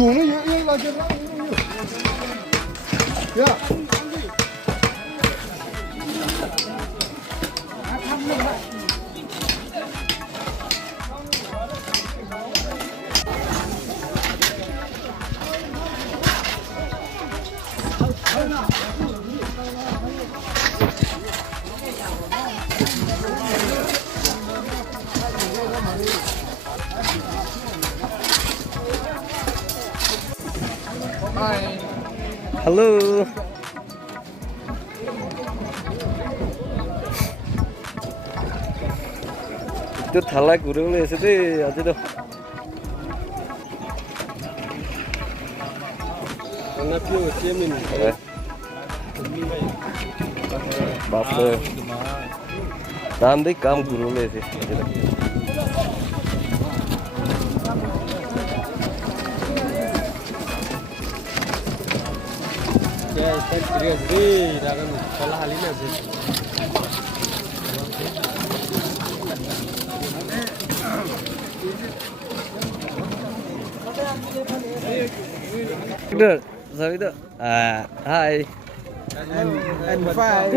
주는 여기 가져라. 야. Hello. Itu thalai kurung le sede aja tuh. Karena piu cemin. Bapak. Tandai kam kurung le sih. Ya, saya sendiri, dalam sekolah halnya sih. Được, rồi được. À, hi. And fine.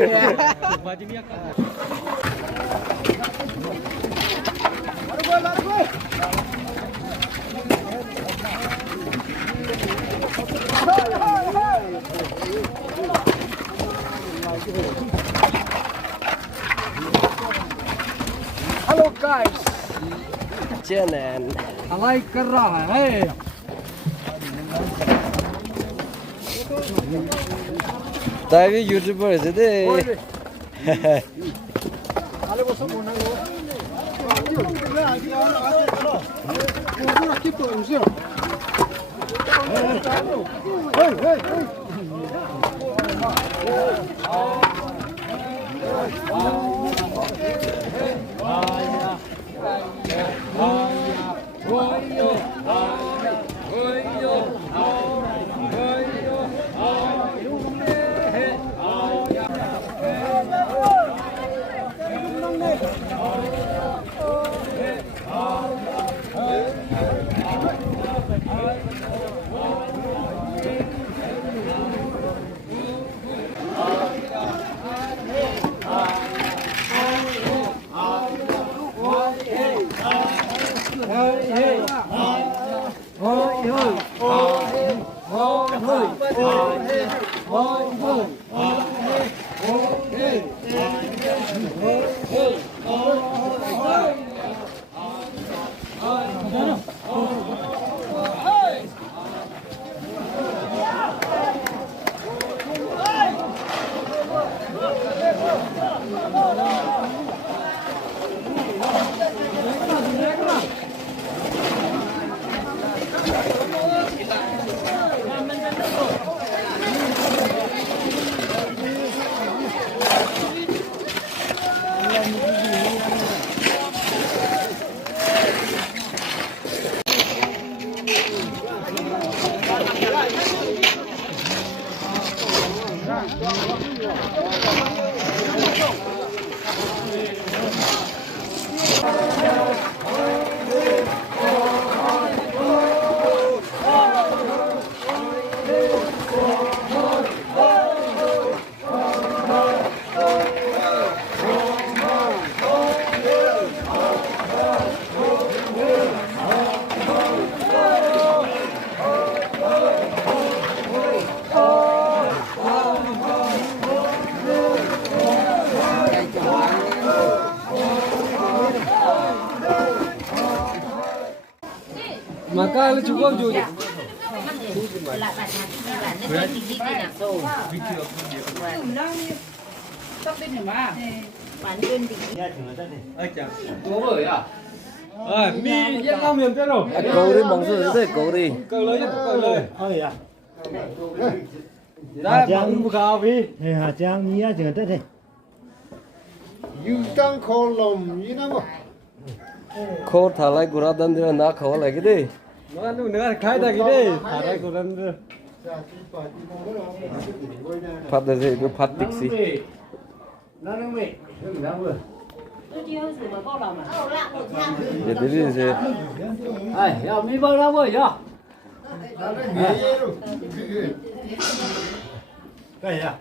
Hello guys. Channel. I like Kerala. Hey. Tabii YouTuber sede. Maka lu cukup juga. lại bản này đi nào rồi bản nguyên thì Có bởi à? Mi yên long miền thế rồi. Cầu đi bóng rồi thế cầu đi. Cầu lời nhất cầu lời. ơi à Ra bằng khảo vi. này Hà Giang nhía chừng tết này Yutang kolom, you know. Khô thả lại của ra đâm ra na khô lại cái đi. Nó ăn nữa khai ra cái đi. Thả ra của anh. Phát được gì? Tôi phát tích gì? nó đang mệt đang vừa Để biết gì? ai ya mi bao đâu rồi ya cái à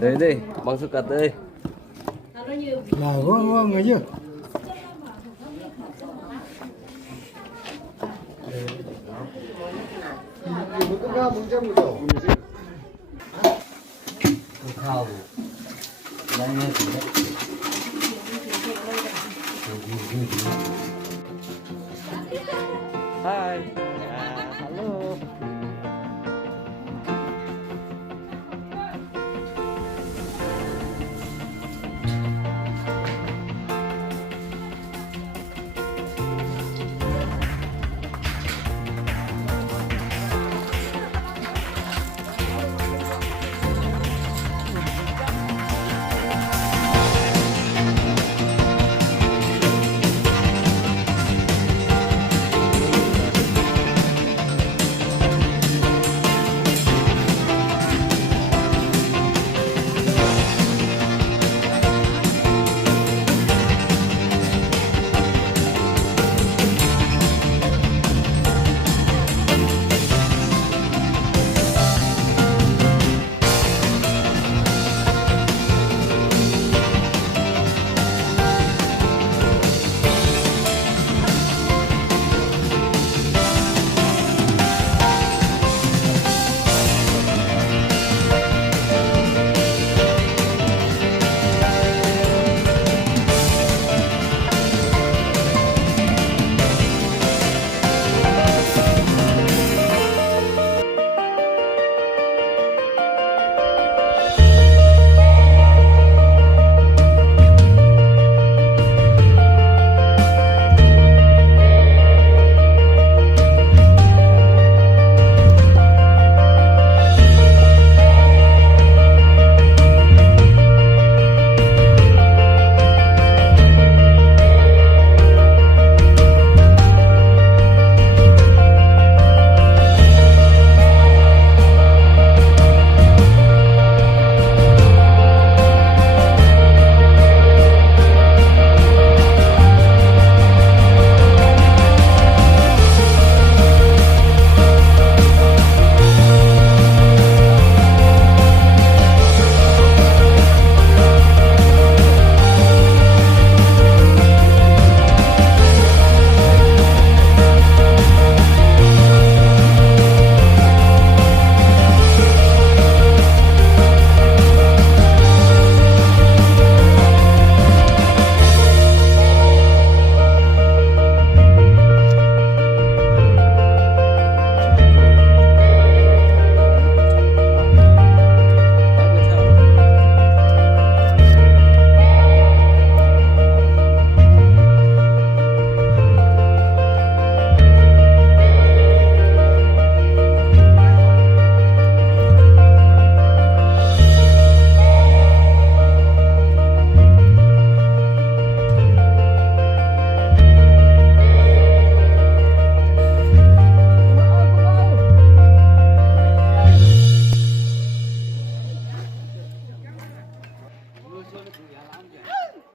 Đấy đi, bằng sức cắt đây. Là ngon người chứ. Hi.